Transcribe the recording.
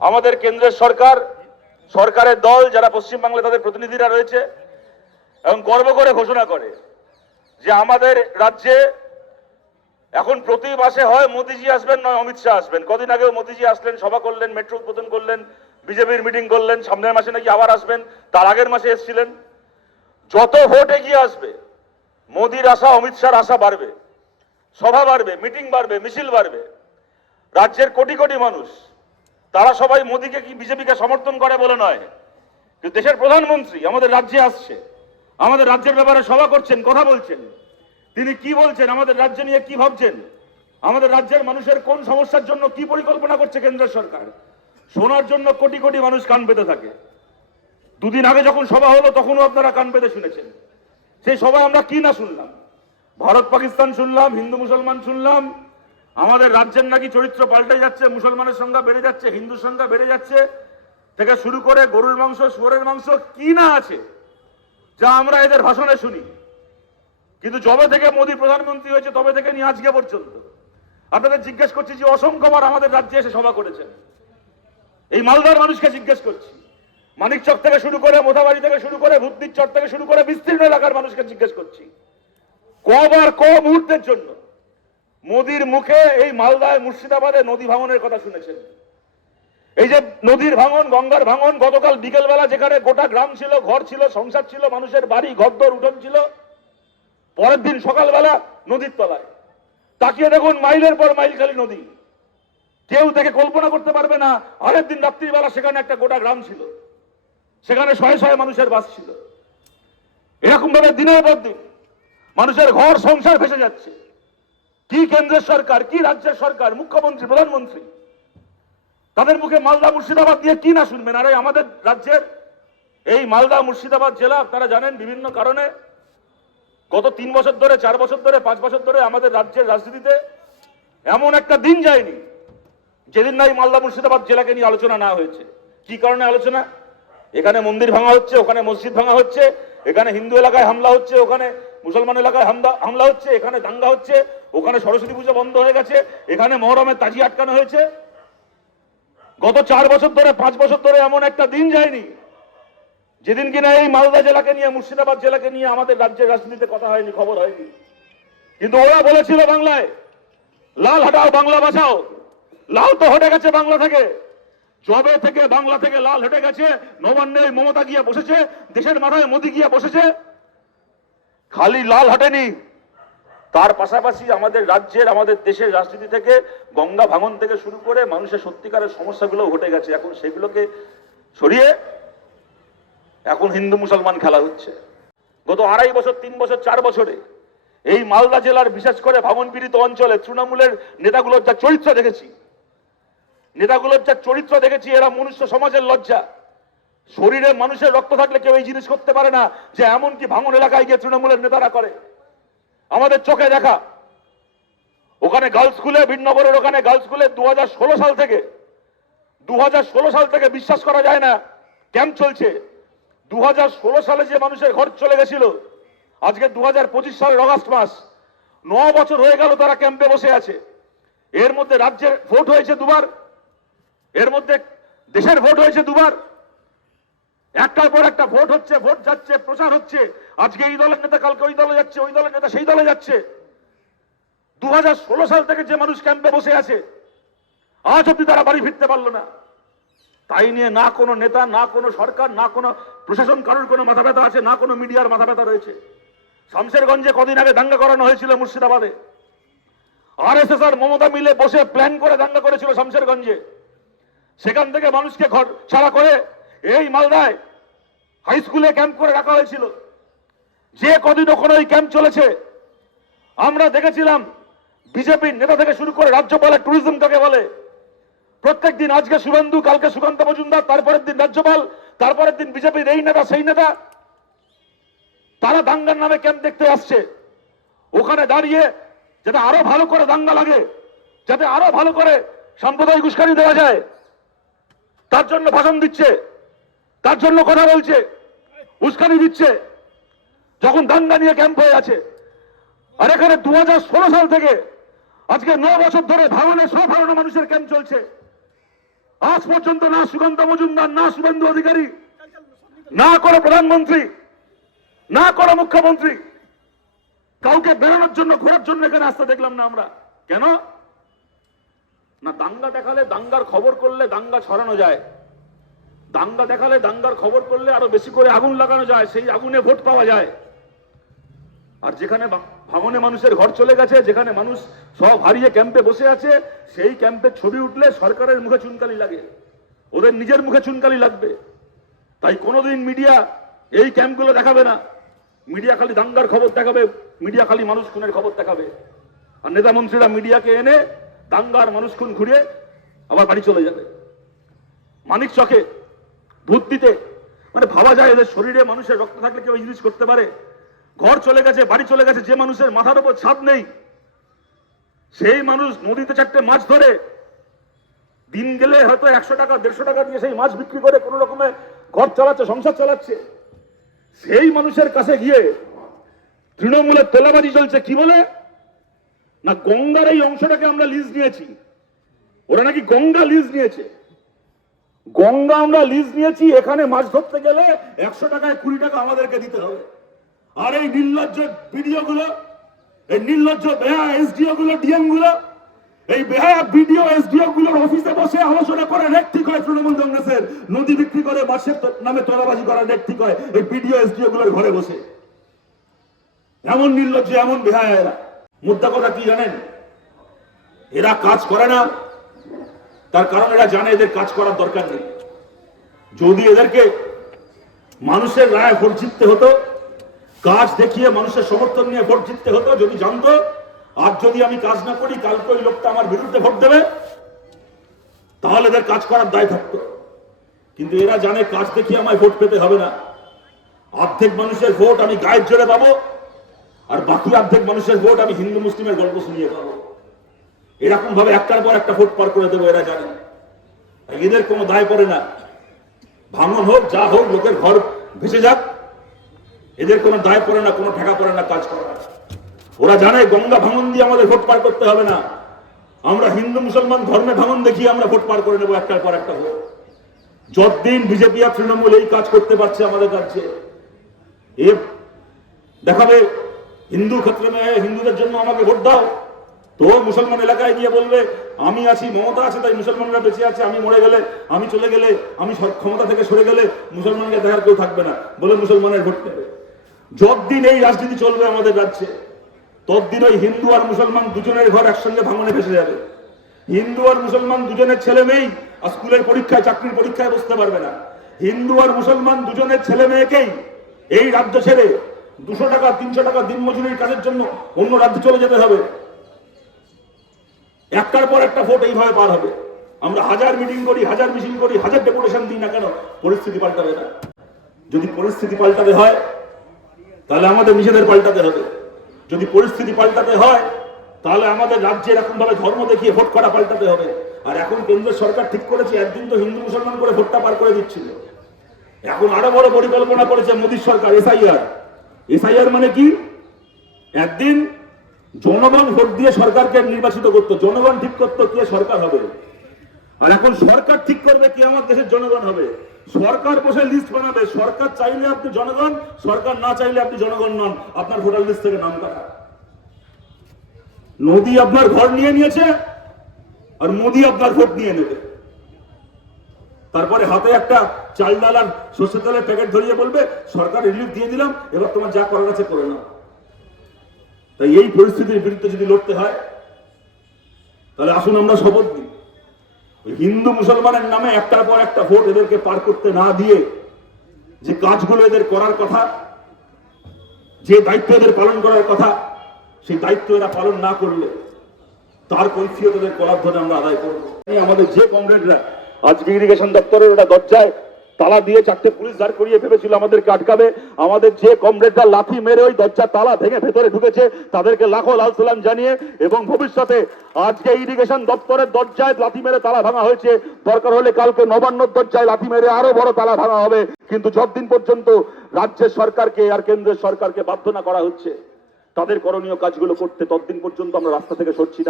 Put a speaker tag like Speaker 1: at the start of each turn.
Speaker 1: আমাদের কেন্দ্রের সরকার, সরকারের দল, যারা পশ্চিমবাংলায় তাদের প্রতিনিধিরা রয়েছে এবং গর্ব করে ঘোষণা করে যে আমাদের রাজ্যে এখন প্রতি মাসে হয় মোদিজি আসবেন, নয় অমিত শাহ আসবেন। কদিন আগেও মোদিজি আসলেন, সভা করলেন, মেট্রো উদ্বোধন করলেন, বিজেপির মিটিং করলেন, সামনের মাসে নাকি আবার আসবেন, তার আগের মাসে এসেছিলেন। যত ভোট এগিয়ে আসবে, মোদির আশা, অমিত শাহর আশা বাড়বে। সভা বাড়বে, মিটিং বাড়বে, মিছিল বাড়বে। রাজ্যের কোটি কোটি মানুষ তারা সবাই মোদীকে কি বিজেপিকে সমর্থন করে বলে নয়? দেশের প্রধানমন্ত্রী আমাদের রাজ্যে আসছে। আমাদের রাজ্যের ব্যাপারে সভা করছেন, কথা বলছেন। তিনি কি বলছেন, আমাদের রাজ্য নিয়ে কি ভাবছেন? আমাদের রাজ্যের মানুষের কোন সমস্যার জন্য কি পরিকল্পনা করছে কেন্দ্র সরকার? শোনার জন্য কোটি কোটি মানুষ কান পেতে থাকে। দুদিন আগে যখন সভা হলো, তখনও আপনারা কান পেতে শুনেছেন। সেই সভায় আমরা কি না শুনলাম? ভারত পাকিস্তান শুনলাম হিন্দু মুসলমান শুনলাম আমাদের রাজ্যের নাকি চরিত্র পাল্টে যাচ্ছে, মুসলমানের সংখ্যা বেড়ে যাচ্ছে, হিন্দুর সংখ্যা বেড়ে যাচ্ছে। থেকে শুরু করে গরুর মাংস, শুয়োরের মাংস, কি না আছে, যা আমরা এদের ভাষণে শুনি। কিন্তু যবে থেকে মোদী প্রধানমন্ত্রী হয়েছে, তবে থেকে নিয়ে আজকে পর্যন্ত। আপনাদের জিজ্ঞেস করছি যে অসংখ্যবার আমাদের রাজ্যে এসে সভা করেছেন। এই মালদার মানুষকে জিজ্ঞেস করছি। মানিকচক থেকে শুরু করে মোথাবাড়ি থেকে শুরু করে ভূতনির চর থেকে শুরু করে বিস্তীর্ণ এলাকার মানুষকে জিজ্ঞেস করছি। কবার ক মুহূর্তের জন্য মোদির মুখে এই মালদায় মুর্শিদাবাদে নদী ভাঙনের কথা শুনেছেন। এই যে নদীর ভাঙন, গঙ্গার ভাঙন, গতকাল বিকেলবেলা যেখানে গোটা গ্রাম ছিল, ঘর ছিল, সংসার ছিল, মানুষের বাড়ি ঘরদর উঠোন ছিল, পরের দিন সকালবেলা নদীর তলায়। তাকিয়ে দেখুন, মাইলের পর মাইল খালি নদী। কেউ থেকে কল্পনা করতে পারবে না, আরেক দিন রাত্রিবেলা সেখানে একটা গোটা গ্রাম ছিল। সেখানে শয়ে শয়ে মানুষের বাস ছিল। এরকম ভাবে দিনের পর দিন মানুষের ঘর, সংসার ভেসে যাচ্ছে। কি কেন্দ্রের সরকার কি রাজ্যের সরকার, মুখ্যমন্ত্রী, প্রধানমন্ত্রী। তাদের মুখে মালদা মুর্শিদাবাদ দিয়ে কি না শুনবেন? আরে আমাদের রাজ্যের এই মালদা মুর্শিদাবাদ জেলা, আপনারা জানেন বিভিন্ন কারণে গত তিন বছর ধরে, চার বছর ধরে, পাঁচ বছর ধরে আমাদের রাজ্যের রাজনীতিতে এমন একটা দিন যায়নি যেদিন না এই মালদা মুর্শিদাবাদ জেলাকে নিয়ে আলোচনা না হয়েছে। কি কারণে আলোচনা? এখানে মন্দির ভাঙা হচ্ছে, ওখানে মসজিদ ভাঙা হচ্ছে, এখানে হিন্দু এলাকায় হামলা হচ্ছে, ওখানে মুসলমান এলাকায় হামলা হামলা হচ্ছে, এখানে দাঙ্গা হচ্ছে ওখানে সরস্বতী পুজো বন্ধ হয়ে গেছে, এখানে মহরমের তাজি আটকানো হয়েছে। গত চার বছর ধরে, পাঁচ বছর ধরে এমন একটা দিন যায়নি, যেদিন কিনা এই মালদা জেলাকে নিয়ে, মুর্শিদাবাদ জেলাকে নিয়ে আমাদের রাজ্যের রাজনীতিতে কথা হয়নি, খবর হয়নি। কিন্তু ওরা বলেছিল বাংলায়, লাল হটাও বাংলা বাঁচাও লাল তো হটে গেছে বাংলা থেকে। জবে থেকে বাংলা থেকে লাল হেঁটে গেছে, নবান্নে মমতা গিয়ে বসেছে, দেশের মাথায় মোদি গিয়ে বসেছে। খালি লাল হাটেনি তার পাশাপাশি আমাদের রাজ্যের, আমাদের দেশের রাজনীতি থেকে, গঙ্গা ভাঙন থেকে শুরু করে মানুষের সত্যিকারের সমস্যাগুলো ঘটে গেছে। এখন সেগুলোকে সরিয়ে এখন হিন্দু মুসলমান খেলা হচ্ছে। গত আড়াই বছর, তিন বছর, চার বছরে এই মালদা জেলার বিশেষ করে ভাঙন পীড়িত অঞ্চলে তৃণমূলের নেতাগুলোর যা চরিত্র দেখেছি, নেতাগুলোর যা চরিত্র দেখেছি, এরা মনুষ্য সমাজের লজ্জা। শরীরে মানুষের রক্ত থাকলে কেউ এই জিনিস করতে পারে না যে এমনকি ভাঙন এলাকায় গিয়ে তৃণমূলের নেতারা করে। আমাদের চোখে দেখা। ওখানে গার্লস স্কুলে ভিন্নগরের ওখানে গার্লস স্কুলে দু হাজার ষোলো সাল থেকে দু হাজার ষোলো সাল থেকে বিশ্বাস করা যায় না ক্যাম্প চলছে। দু হাজার ষোলো সালে যে মানুষের ঘর চলে গেছিল, আজকে দু হাজার পঁচিশ সালের অগাস্ট মাস, ন বছর হয়ে গেল তারা ক্যাম্পে বসে আছে। এর মধ্যে রাজ্যের ভোট হয়েছে দুবার, এর মধ্যে দেশের ভোট হয়েছে দুবার। একটার পর একটা ভোট হচ্ছে, ভোট যাচ্ছে, প্রচার হচ্ছে। আজকে এই দলের নেতা, কালকে ওই দলে যাচ্ছে, ওই দলের নেতা সেই দলে যাচ্ছে। দু হাজার ষোলো সাল থেকে যে মানুষ ক্যাম্পে বসে আছে, আজ অব্দি তারা বাড়ি ফিরতে পারল না। তাই নিয়ে না কোনো নেতা, না কোনো সরকার, না কোনো প্রশাসন, কারোর কোনো মাথা ব্যথা আছে, না কোনো মিডিয়ার মাথা ব্যথা রয়েছে। শামশেরগঞ্জে কদিন আগে দাঙ্গা করানো হয়েছিল মুর্শিদাবাদে। আর এস এস আর মমতা মিলে বসে প্ল্যান করে দাঙ্গা করেছিল শামশেরগঞ্জে। সেখান থেকে মানুষকে ঘর ছাড়া করে এই মালদায় হাই স্কুলে ক্যাম্প করে রাখা হয়েছিল। যে কদিন ওখানে ওই ক্যাম্প চলেছে, আমরা দেখেছিলাম বিজেপির নেতা থেকে শুরু করে রাজ্যপালের ট্যুরিজম কাকে বলে। প্রত্যেক দিন আজকে শুভেন্দু, কালকে সুকান্ত মজুমদার, তারপরের দিন রাজ্যপাল, তারপরের দিন বিজেপির এই নেতা, সেই নেতা, তারা দাঙ্গার নামে ক্যাম্প দেখতে আসছে। ওখানে দাঁড়িয়ে যাতে আরও ভালো করে দাঙ্গা লাগে, যাতে আরও ভালো করে সাম্প্রদায়িক উস্কানি দেওয়া যায়, তার জন্য ভাষণ দিচ্ছে, তার জন্য কথা বলছে। উস্কানি দিচ্ছে। যখন দাঙ্গা নিয়ে ক্যাম্প হয়ে আছে। আর এখানে দু হাজার ষোলো সাল থেকে আজকে ন বছর ধরে ভাঙনে সব মানুষের ক্যাম্প চলছে। আজ পর্যন্ত না সুকান্ত মজুমদার, না শুভেন্দু অধিকারী, না করে প্রধানমন্ত্রী, না করে মুখ্যমন্ত্রী। কাউকে বেরোনোর জন্য, ঘোরার জন্য এখানে আসতে দেখলাম না আমরা। কেন? না দাঙ্গা দেখালে দাঙ্গার খবর করলে দাঙ্গা ছড়ানো যায়। দাঙ্গা দেখালে দাঙ্গার খবর করলে আরও বেশি করে আগুন লাগানো যায়, সেই আগুনে ভোট পাওয়া যায়। আর যেখানে ভাঙনে মানুষের ঘর চলে গেছে, যেখানে মানুষ সব হারিয়ে ক্যাম্পে বসে আছে, সেই ক্যাম্পের ছবি উঠলে সরকারের মুখে চুনকালি লাগে। ওদের নিজের মুখে চুনকালি লাগবে। তাই কোনোদিন মিডিয়া এই ক্যাম্পগুলো দেখাবে না। মিডিয়া খালি দাঙ্গার খবর দেখাবে, মিডিয়া খালি মানুষ খুনের খবর দেখাবে। আর নেতা মন্ত্রীরা মিডিয়াকে এনে দাঙ্গার মানুষ খুন ঘুরিয়ে আবার বাড়ি চলে যাবে। মানিক চকে। ভূত দিতে। মানে ভাবা যায় এদের শরীরে মানুষের রক্ত থাকলে কেউ জিনিস করতে পারে। ঘর চলে গেছে, বাড়ি চলে গেছে, যে মানুষের মাথার উপর ছাদ নেই, সেই মানুষ নদীতে চারটে মাছ ধরে। দিন গেলে হয়তো একশো টাকা, দেড়শো টাকা দিয়ে সেই মাছ বিক্রি করে কোনো রকমে ঘর চালাচ্ছে, সংসার চালাচ্ছে। সেই মানুষের কাছে গিয়ে তৃণমূলের তোলাবাজি চলছে, কি বলে? না গঙ্গার এই অংশটাকে আমরা লিজ নিয়েছি। ওরা নাকি গঙ্গা লিজ নিয়েছে। গঙ্গা আমরা লিজ নিয়েছি, এখানে মাছ ধরতে গেলে একশো টাকায় কুড়ি টাকা আমাদেরকে দিতে হবে। আর এই নির্লজ্জ ভিডিও গুলো এই নির্লজ্জ বেহা এসডিও গুলো ডিএমগুলো এই বেহায়া বিডিও এসডিও গুলোর অফিসে বসে আলোচনা করে রেট ঠিক হয় তৃণমূল কংগ্রেসের। নদী বিক্রি করে মাছের নামে তোলাবাজি করা রেট ঠিক হয়, এই বিডিও এসডিও গুলোর ঘরে বসে। এমন নির্লজ্জ, এমন বেহায়া এরা। মুদ্রা কথা কি জানেন? এরা কাজ করে না। তার কারণ এরা জানে এদের কাজ করার দরকার নেই। যদি এদেরকে মানুষের রায় ভোট জিততে হতো, কাজ দেখিয়ে মানুষের সমর্থন নিয়ে ভোট জিততে হতো, যদি জানতো, আর যদি আমি কাজ না করি, কালকে ওই লোকটা আমার বিরুদ্ধে ভোট দেবে, তাহলে এদের কাজ করার দায় থাকতো। কিন্তু এরা জানে কাজ দেখিয়ে আমায় ভোট পেতে হবে না। অর্ধেক মানুষের ভোট আমি গায়ের জোরে পাবো, আর বাকি অর্ধেক মানুষের ভোট আমি হিন্দু মুসলিমের গল্প শুনিয়ে পাবো। এরকম ভাবে একটার পর একটা ভোট পার করে দেবো, এরা জানে। এদের কোনো দায় পড়ে না। ভাঙন হোক, যা হোক, লোকের ঘর ভেসে যাক। এদের কোনো দায় পড়ে না, কোনো ঠেকা পড়ে না, কাজ করার ওরা জানে গঙ্গা ভাঙন দিয়ে আমাদের ভোট পার করতে হবে না। আমরা হিন্দু মুসলমান ধর্মে ভাঙন দেখিয়ে আমরা ভোট পার করে নেব একটার পর একটা ভোট যতদিন বিজেপি আর তৃণমূল এই কাজ করতে পারছে আমাদের রাজ্যে, এ দেখাবে হিন্দু ক্ষেত্রে হিন্দুদের জন্য আমাকে ভোট দাও। তো মুসলমান এলাকায় গিয়ে বলবে, আমি আছি, মমতা আছে, তাই মুসলমানরা বেঁচে আছে, আমি মরে গেলে, আমি চলে গেলে, আমি ক্ষমতা থেকে সরে গেলে মুসলমানকে দেখার কেউ থাকবে না, বলে মুসলমানের ভোট নেবে যতদিন এই রাজনীতি চলবে আমাদের রাজ্যে, ততদিন ওই হিন্দু আর মুসলমান দুজনের ঘর একসঙ্গে ভাঙনে ভেসে যাবে। হিন্দু আর মুসলমান দুজনের ছেলে মেয়েই স্কুলের পরীক্ষায়, চাকরির পরীক্ষায় বসতে পারবে না। হিন্দু আর মুসলমান দুজনের ছেলে মেয়েকেই এই রাজ্য ছেড়ে দুশো টাকা, তিনশো টাকা দিনমজুরির কাজের জন্য অন্য রাজ্যে চলে যেতে হবে। একটার পর একটা ভোট এইভাবে পার হবে। আমরা হাজার মিটিং করি, হাজার মিছিল করি, হাজার ডেপুটেশন দিই না কেন? পরিস্থিতি পাল্টাবে না। যদি পরিস্থিতি পাল্টাতে হয়, তাহলে আমাদের নিজেদের পাল্টাতে হবে। যদি পরিস্থিতি পাল্টাতে হয়, তাহলে আমাদের রাজ্যে এরকম ভাবে ধর্ম দেখিয়ে ভোট করা পাল্টাতে হবে। আর এখন কেন্দ্র সরকার ঠিক করেছে, একদিন তো হিন্দু মুসলমান করে ভোটটা পার করে দিচ্ছিল। এখন আরও বড় পরিকল্পনা করেছে মোদী সরকার, এসআইআর। এসআইআর মানে কি? একদিন জনগণ ভোট দিয়ে সরকারকে নির্বাচিত করতো, জনগণ ঠিক করতো কে সরকার হবে। আর এখন সরকার ঠিক করবে কে? আমার দেশের জনগণ হবে। সরকার বসে লিস্ট বানাবে। সরকার চাইলে আপনি জনগণ, সরকার না চাইলে আপনি জনগণ নন। আপনার ভোটার লিস্ট থেকে নাম কাটা। নদী আপনার ঘর নিয়ে নিয়েছে আর মোদি আপনার ভোট নিয়ে নেবে। তারপরে হাতে একটা চাল ডাল আর সর্ষের তেলের প্যাকেট ধরিয়ে বলবে, সরকার রিলিফ দিয়ে দিলাম, এবার তোমার যা করার আছে করে নাও। তাই এই পরিস্থিতির বিরুদ্ধে যদি লড়তে হয়, তাহলে আসুন আমরা শপথ ওই হিন্দু মুসলমানের নামে একটার পর একটা ভোট এদেরকে পার করতে না দিয়ে যে কাজগুলো এদের করার কথা, যে দায়িত্ব এদের পালন করার কথা, সেই দায়িত্ব এরা পালন না করলে তার কৈফিয়ত এদের করার ধরে আমরা আদায় করব। এই আমাদের যে কমরেডরা, আজকে ইরিগেশন দপ্তরের ওটা দরজায় তালা দিয়ে চারটে পুলিশ দাঁড় করিয়ে ভেবেছিল আমাদেরকে আটকাবে। আমাদের যে কমরেডরা লাথি মেরে ওই দরজা তালা ভেঙে ভেতরে ঢুকেছে, তাদেরকে লাখো লাল সালাম জানিয়ে এবং ভবিষ্যতে আজকে ইরিগেশন দপ্তরের দরজায় লাথি মেরে তালা ভাঙা হয়েছে। দরকার হলে কালকে নবান্নর দরজায় লাথি মেরে আরও বড় তালা ভাঙা হবে। কিন্তু যতদিন পর্যন্ত রাজ্যের সরকারকে আর কেন্দ্রের সরকারকে বাধ্য না করা হচ্ছে। তাদের করণীয় কাজগুলো করতে ততদিন পর্যন্ত আমরা রাস্তা থেকে সরছি না।